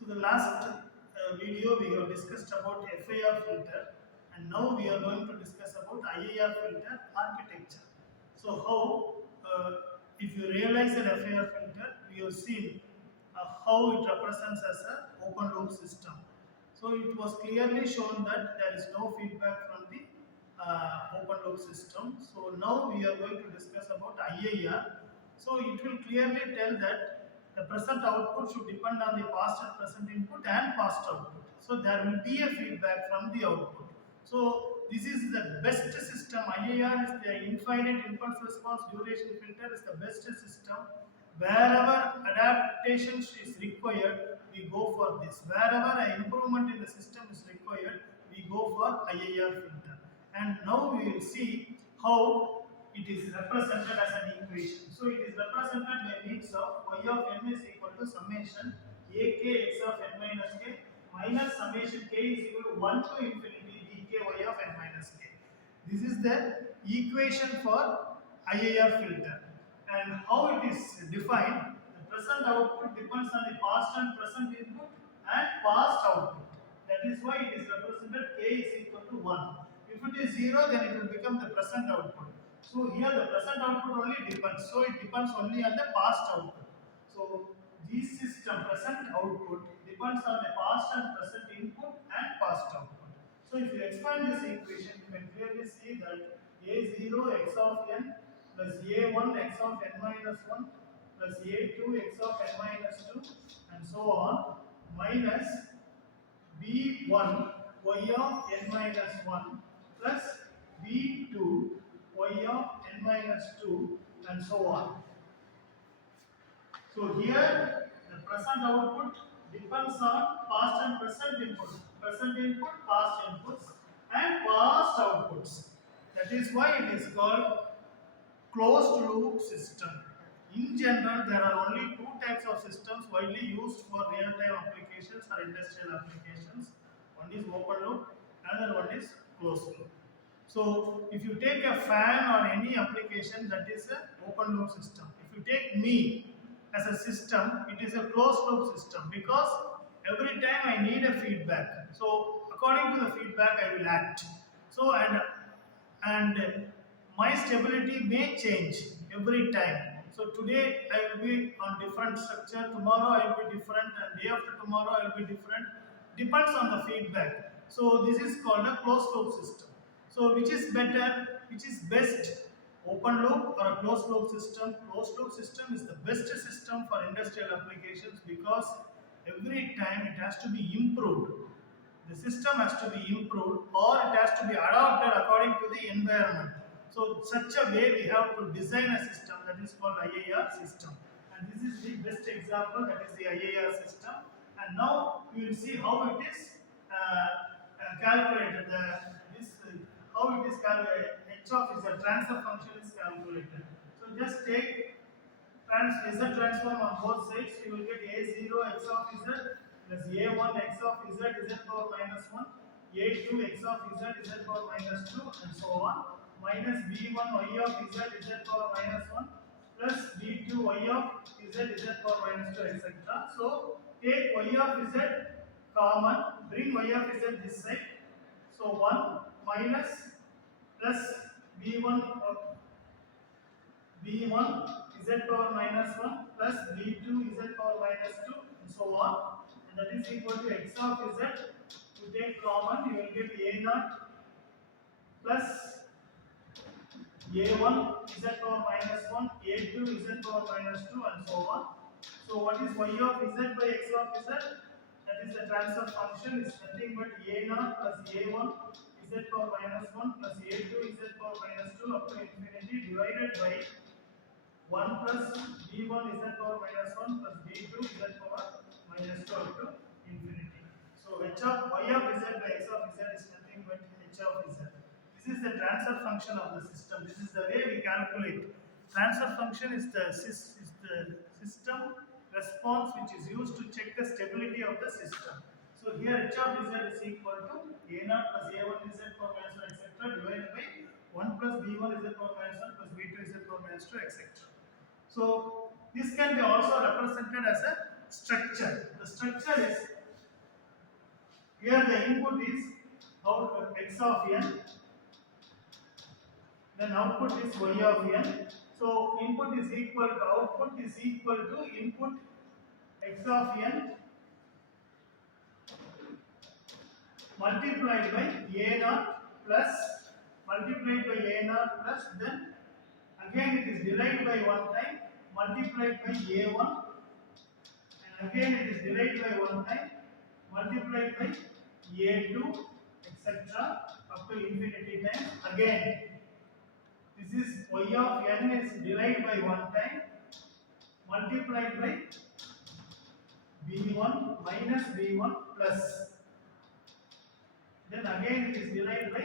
So the last video we have discussed about FIR filter, and now we are going to discuss about IIR filter architecture. So how, if you realize an FIR filter, we have seen how it represents as an open loop system. So it was clearly shown that there is no feedback from the open loop system. So now we are going to discuss about IIR. So it will clearly tell that the present output should depend on the past and present input and past output. So there will be a feedback from the output. So this is the best system. IIR is the infinite impulse response duration filter is the best system. Wherever adaptation is required, we go for this. Wherever an improvement in the system is required, we go for IIR filter. And now we will see how it is represented as an equation. So it is represented by means of y of n is equal to summation ak x of n minus k minus summation k is equal to 1 to infinity dk y of n minus k. This is the equation for IIR filter. And how it is defined, the present output depends on the past and present input and past output. That is why it is represented k is equal to 1. If it is 0, then it will become the present output. So here the present output only depends. So it depends only on the past output. So this system present output depends on the past and present input and past output. So if you expand this equation, you can clearly see that a0 x of n plus a1 x of n minus 1 plus a2 x of n minus 2 and so on minus b1 y of n minus 1 plus b2 y of n minus 2 and so on. So here the present output depends on past and present input. Present input, past inputs and past outputs. That is why it is called closed loop system. In general, there are only two types of systems widely used for real-time applications or industrial applications. One is open loop, another one is closed loop. So, if you take a fan or any application, that is an open loop system. If you take me as a system, it is a closed loop system because every time I need a feedback. So, according to the feedback, I will act. So, and my stability may change every time. So today I will be on different structure, tomorrow I will be different, and day after tomorrow I will be different. Depends on the feedback. So this is called a closed loop system. So which is better, which is best, open loop or a closed loop system? Closed loop system is the best system for industrial applications because every time it has to be improved. The system has to be improved or it has to be adapted according to the environment. So such a way we have to design a system that is called IIR system. And this is the best example, that is the IIR system. And now we will see how it is calculated. How it is calculated. H of z transfer function is calculated. So just take z transform on both sides, you will get a0 x of z plus a1 x of z power minus 1, a2 x of z power minus 2 and so on, minus b1 y of z power minus 1 plus b2 y of z power minus 2 etc. So take y of z common, bring y of z this side. So 1 minus plus b1 z power minus 1 plus b2 z power minus 2 and so on, and that is equal to x of z. To take common, you will get a0 plus a1 z power minus 1, a2 z power minus 2 and so on. So what is y of z by x of z? That is the transfer function is nothing but a0 plus a1 z power minus 1 plus a2 z power minus 2 up to infinity divided by 1 plus b1 z power minus 1 plus b2 z power minus 2 up to infinity. So h of y of z by x of z is nothing but h of z. This is the transfer function of the system. This is the way we calculate. Transfer function is the system response which is used to check the stability of the system. So here h of z is equal to a0 plus a1 z power minus 1 etc. divided by 1 plus b1 z power minus 1 plus b2 z power minus 2 etc. So this can be also represented as a structure. The structure picture is here the input is x of n, then output is y of n. So input is equal to output is equal to input x of n multiplied by a naught plus multiplied by a naught plus then again it is divided by one time multiplied by a1 and again it is divided by one time multiplied by a2 etc. up to infinity times. Again this is y of n is divided by one time multiplied by b1 minus b1 plus then again it is divided by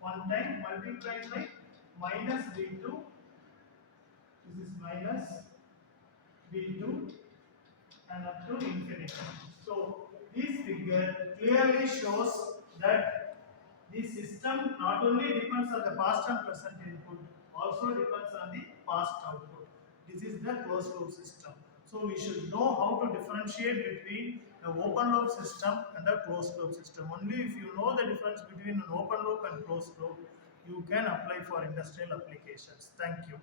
one time multiplied by minus b2, this is minus b2 and up to infinity. So this figure clearly shows that this system not only depends on the past and present input, also depends on the past output. This is the closed loop system. So we should know how to differentiate between a open loop system and a closed loop system. Only if you know the difference between an open loop and closed loop, you can apply for industrial applications. Thank you.